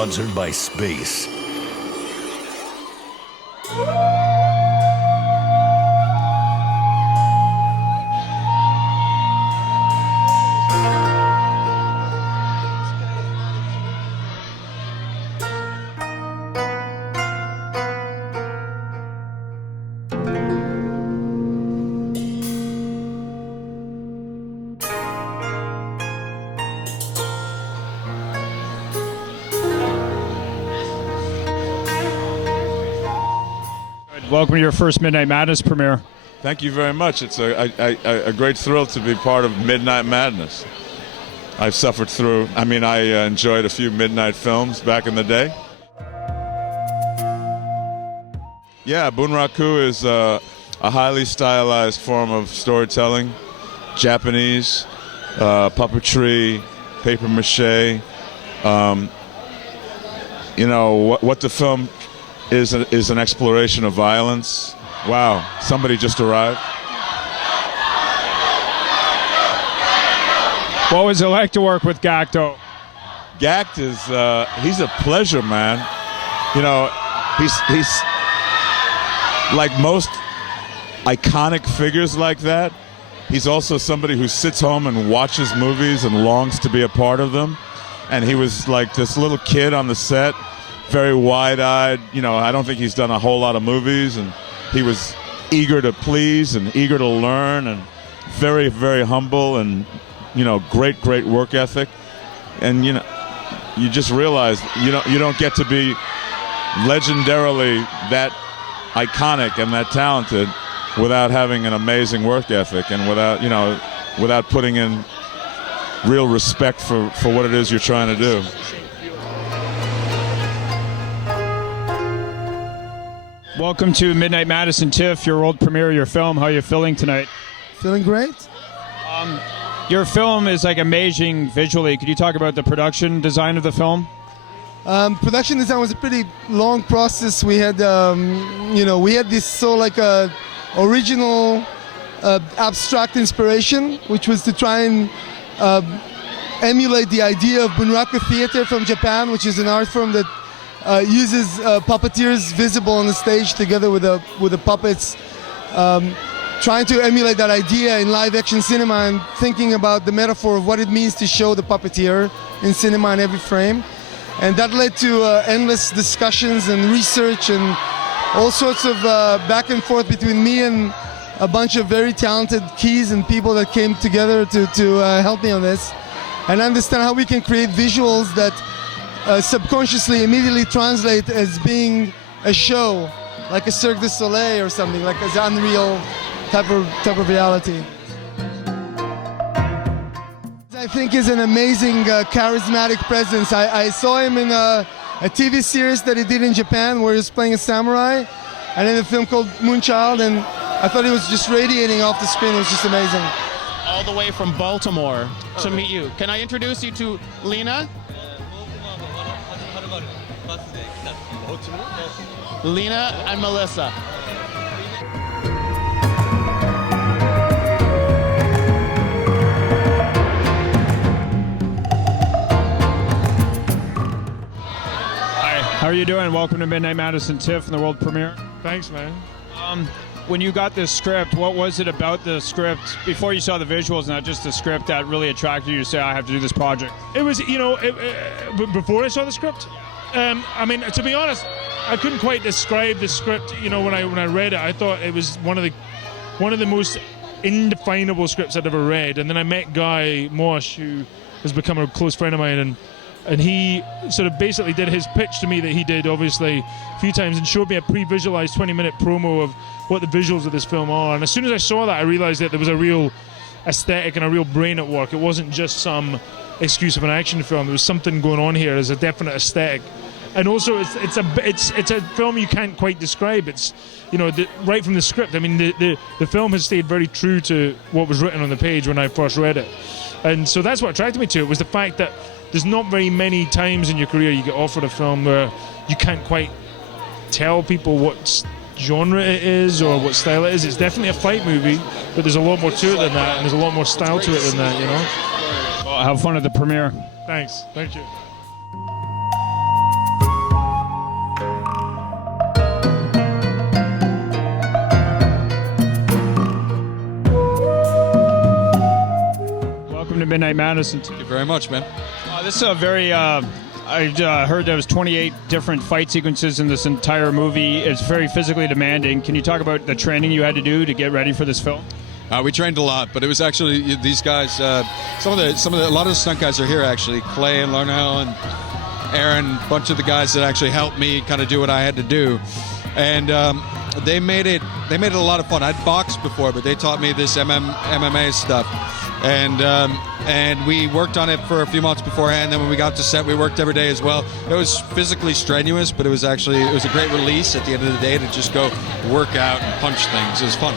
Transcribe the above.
sponsored by Space. Welcome to your first Midnight Madness premiere. Thank you very much. It's a great thrill to be part of Midnight Madness. I've suffered through, I enjoyed a few midnight films back in the day. Yeah, BUNRAKU is a highly stylized form of storytelling. Japanese, puppetry, paper mache. What the film is an exploration of violence. Wow, somebody just arrived. What was it like to work with Gackt? Gackt is, he's a pleasure, man. You know, he's like most iconic figures like that. He's also somebody who sits home and watches movies and longs to be a part of them. And he was like this little kid on the set, very wide-eyed. You know, I don't think he's done a whole lot of movies, and he was eager to please and eager to learn, and very, very humble, and great work ethic. And you just realize you don't get to be legendarily that iconic and that talented without having an amazing work ethic, and without putting in real respect for what it is you're trying to do. Welcome to Midnight Madison, Tiff, your world premiere of your film. How are you feeling tonight? Feeling great. Your film is like amazing visually. Could you talk about the production design of the film? Production design was a pretty long process. We had, we had this original abstract inspiration, which was to try and emulate the idea of BUNRAKU theater from Japan, which is an art form that uses puppeteers visible on the stage together with the puppets, trying to emulate that idea in live action cinema and thinking about the metaphor of what it means to show the puppeteer in cinema in every frame. And that led to endless discussions and research and all sorts of back and forth between me and a bunch of very talented keys and people that came together to help me on this and understand how we can create visuals that subconsciously immediately translate as being a show, like a Cirque du Soleil or something, like as unreal type of reality. I think is an amazing, charismatic presence. I saw him in a TV series that he did in Japan where he was playing a samurai, and in a film called Moonchild, and I thought he was just radiating off the screen. It was just amazing. All the way from Baltimore to meet you. Can I introduce you to Lena? Lena and Melissa. How are you doing? Welcome to Midnight Madison, Tiff, and the world premiere. Thanks, man. When you got this script, what was it about the script, before you saw the visuals, not just the script, that really attracted you to say, I have to do this project? It was, before I saw the script, to be honest, I couldn't quite describe the script. When I read it, I thought it was one of the most indefinable scripts I'd ever read. And then I met Guy Moshe, who has become a close friend of mine, and he sort of basically did his pitch to me that he did obviously a few times and showed me a pre-visualized 20-minute promo of what the visuals of this film are. And as soon as I saw that, I realized that there was a real aesthetic and a real brain at work. It wasn't just some excuse of an action film. There was something going on here. There's a definite aesthetic. And also, it's a film you can't quite describe. It's, right from the script. I mean, the film has stayed very true to what was written on the page when I first read it. And so that's what attracted me to it, was the fact that there's not very many times in your career you get offered a film where you can't quite tell people what genre it is or what style it is. It's definitely a fight movie, but there's a lot more to it than that, and there's a lot more style to it than that, Well, have fun at the premiere. Thanks. Thank you. Midnight Madison. Thank you very much, man. This is a very. I heard there was 28 different fight sequences in this entire movie. It's very physically demanding. Can you talk about the training you had to do to get ready for this film? We trained a lot, but it was actually these guys. A lot of the stunt guys are here actually. Clay and Larnell and Aaron, a bunch of the guys that actually helped me kind of do what I had to do, and they made it a lot of fun. I'd boxed before, but they taught me this MMA stuff, and we worked on it for a few months beforehand. Then when we got to set, we worked every day as well. It was physically strenuous, but it was a great release at the end of the day to just go work out and punch things. It was fun.